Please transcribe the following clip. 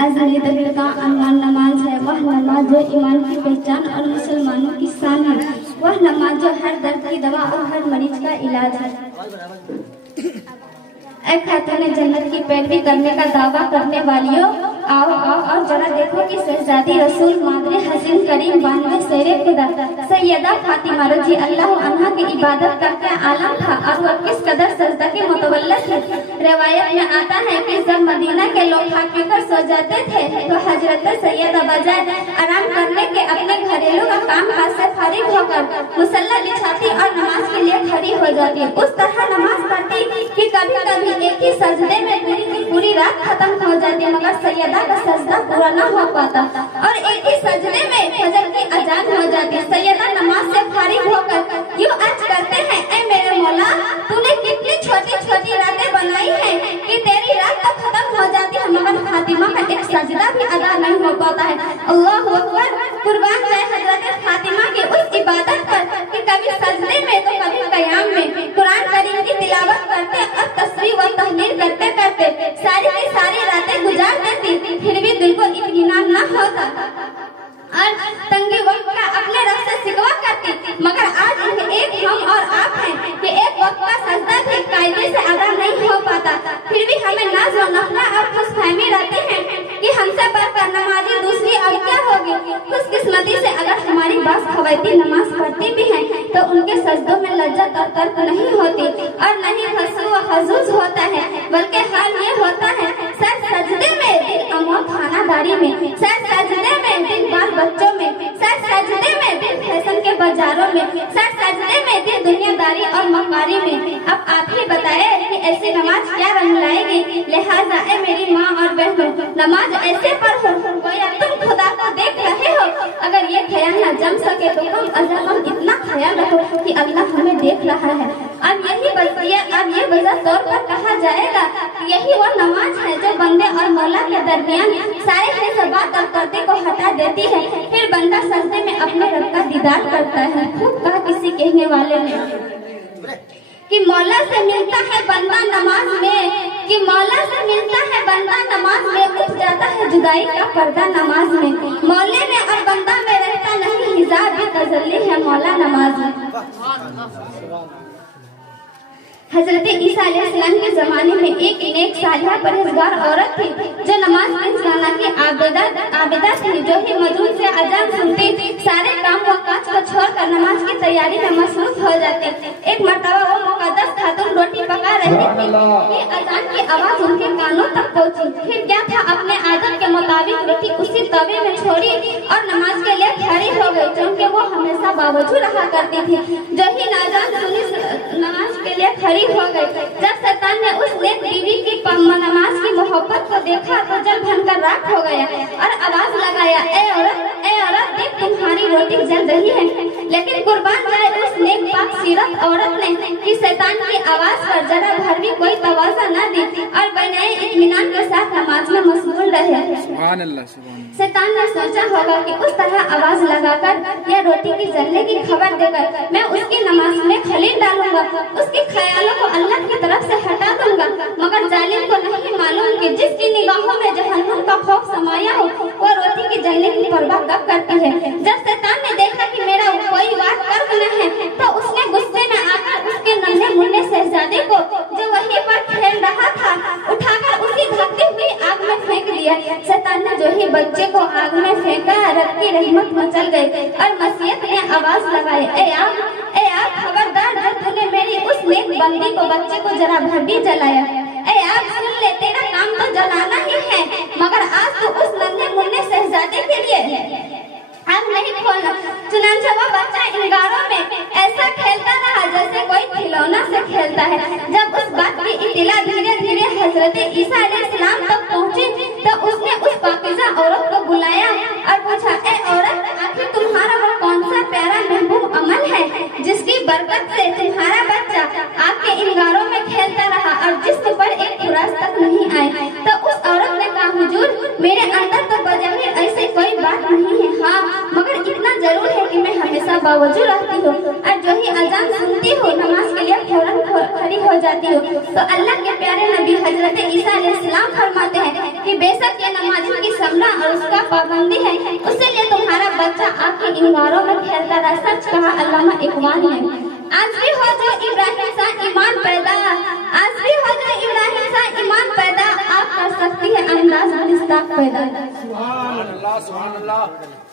अज़ली दिल का अनमोल नमाज है वह नमाज जो ईमान की पहचान और मुसलमानों की शान है। वह नमाज जो हर दर्द की दवा और हर मरीज का इलाज है। ऐ खातून जन्नत की पैरवी करने का दावा करने वालियों, आओ आओ और जरा देखो कि शहजादी रसूल मादरे हसीन करीम बानवे शेरे खुदा सैयदा फातिमा रज़ी अल्लाह अन्हा की इबादत का क्या आलम था और वह किस कदर सजदा के मुतवल्ला थे। रिवायत में आता है कि जब मदीना के लोग खा पीकर सो जाते थे तो हजरत सैयदा बजाय आराम करने के अपने घरेलू का काम काज से फारिग होकर मुसल्ला बिछाती और नमाज के लिए खड़ी हो जाती। उस तरह नमाज पढ़ती कि कभी कभी एक ही सजदे में पूरी की पूरी रात खत्म हो जाती, मगर सैयदा का सजदा पूरा न हो पाता और एक ही सजदे में फजर की अजान हो जाती। सैयदा नमाज से फारिग होकर यूं अर्ज करते हैं, ऐ मेरे मौला, तूने कितनी छोटी छोटी रातें बनाई हैं कि तेरी रात तो खत्म हो जाती है मगर फातिमा का एक सजदा भी अदा नहीं हो पाता है। अल्लाहु अकबर। कुर्बान जाए हजरत फातिमा की उस इबादत पर कि कभी सजदे में तो कभी कयाम में कुरान करीम की तिलावत करते और तस्बीह व तहलील करते करते सारी की सारी रातें गुजार देती, फिर भी दिल को इत्मीनान न होता और तंगी वक्त का अपने रब से शिकवा करती। मगर आज एक हम और आप हैं कि एक वक्त का सजदा भी कायदे से अदा नहीं हो पाता, फिर भी हमें नाज व नफरा और खुशफहमी रहती है कि हमसे बढ़कर नमाजी दूसरी अब क्या होगी। खुशकिस्मती से अगर हमारी बास खवैती नमाज पढ़ती भी हैं तो उनके सजदों में लज्जत और तर्क नहीं होती और नहीं खशू व हुजूज होता है, बल्कि हाल ये होता है सर सजदे में दिल अमोल खानादारी में, सर सजदे में दिल बाल बच्चों में, सर सजदे में दिल फैशन के बाजारों में, सर सजदे में दिल दुनियादारी और मकारी में। अब आप ही बताए कि ऐसी नमाज क्या रंग लाएगी। लिहाजा ऐ मेरी माँ और बहनों, नमाज ऐसे पढ़ो गोया तुम खुदा को देख रहे हो। अगर ये ख्याल न जम सके तो कम अज़ कम इतना ख्याल रखो कि अल्लाह हमें देख रहा है। अब ये वजह तौर पर कहा जाएगा कि यही वो नमाज है जो बंदे और मौला के दरमियान सारे हिसाबात और पर्दे को हटा देती है, फिर बंदा सजदे में अपने रब का दीदार करता है। खूब कहा किसी कहने वाले ने कि मौला से मिलता है बंदा नमाज में, कि मौला से मिलता है बंदा नमाज में, उठ जाता है जुदाई का पर्दा नमाज में। मौले में और बंदा में रहता नहीं हिजाब, भी तजल्ली है मौला नमाज में। हजरत ईसा अलैहिस्सलाम के जमाने में एक नेक सालिहा परहेजगार औरत थी जो नमाज रोजाना की आबिदा थी, जो ही मजूद से अजान सुनती सारे काम व काज को छोड़कर नमाज की तैयारी में मसरूफ हो जाती। एक मर्तबा वो मुकद्दस खातून रोटी पका रही थी कि अजान की आवाज उनके कानों तक पहुंची। फिर क्या था, अपने आदत के मुताबिक रोटी उसी तवे में छोड़ी और नमाज के लिए खड़ी हो गई, क्योंकि वो हमेशा बावजूद रहा करती थी। जो ही अजान सुनी नमाज के लिए खड़ी हो गई। जब शैतान ने उस नेक बीवी की नमाज की मोहब्बत को देखा तो जल भनकर राख हो गया और आवाज लगाया, ए औरत देख तुम्हारी रोटी जल रही है। लेकिन कुर्बान जाए उस नेक पाक सीरत औरत ने कि शैतान की आवाज पर जरा भर भी कोई तवाज़ा न दी और बने इत्मीनान के साथ नमाज में मशगूल रहे। शैतान ने सोचा होगा कि उस तरह आवाज लगाकर या रोटी की जलने की खबर देकर मैं उसकी नमाज में खलील डालूंगा, उसके ख्यालों को अल्लाह की तरफ से हटा दूंगा। मगर जालिम को नहीं मालूम कि जिसकी निगाहों में जहन्नुम का खौफ समाया हो वो रोटी की जलने की परवाह कब करती है। जब शैतान ने देखा कि मेरा कोई वार कर्म न है तो उसने गुस्से में आकर उसके नन्हे मुन्ने शहजादे को जो वहीं पर खेल रहा था उठाकर उसी धकती हुई आग में फेंक दिया। शैतान ने जो ही बच्चे को आग में फेंका, रब की रहमत मचल गई और मसीहत ने आवाज लगाई, ए आग खबरदार, जब तूने मेरी उस नेक बंदी को बच्चे को जरा भर भी जलाया। ए आग सुन ले, तेरा काम तो जलाना ही है, मगर आज तो उस नन्हे मुन्ने शहजादे के लिए आग नहीं खोलना। चुनांचे वो बच्चा इंगारों में ऐसा खेलता रहा जैसे कोई खिलौना से खेलता है। जब उस बात की इत्तला धीरे धीरे हजरत ईसा अलैहिस्सलाम तक पहुंची तो उसने उस पाकीज़ा औरत को बुलाया और पूछा, ए औरत, आखिर तुम्हारा वो कौन सा प्यारा महबूब अमल है जिसकी बरकत से तुम्हारा बच्चा आपके इंगारों में खेलता रहा और जिसके पर एक खुरास तक नहीं आए। तो उस औरत ने कहा, हुजूर, मेरे अंदर तो बजाहिर ऐसी कोई बात नहीं है, हाँ मगर इतना जरूर है कि मैं हमेशा बावजूद रहती हूँ और जो ही अजान सुनती हूँ नमाज के लिए फौरन खड़ी हो जाती हूँ। तो अल्लाह के प्यारे नबी हजरत ईसा अलैहिस्सलाम फरमाते हैं कि बेशक ये नमाज़ की मरना और उसका पाबंदी है, उससे लिए तुम्हारा बच्चा आपके इन गारों में खेलता रहा। सच कहा अल्लामा इकबाल ने। आज भी हो जो इब्राहिम सा ईमान पैदा, आज भी हो जो इब्राहिम सा ईमान पैदा, आप कर सकती है अंदाज मुश्ताक पैदा। सुभान अल्लाह, सुभान अल्लाह।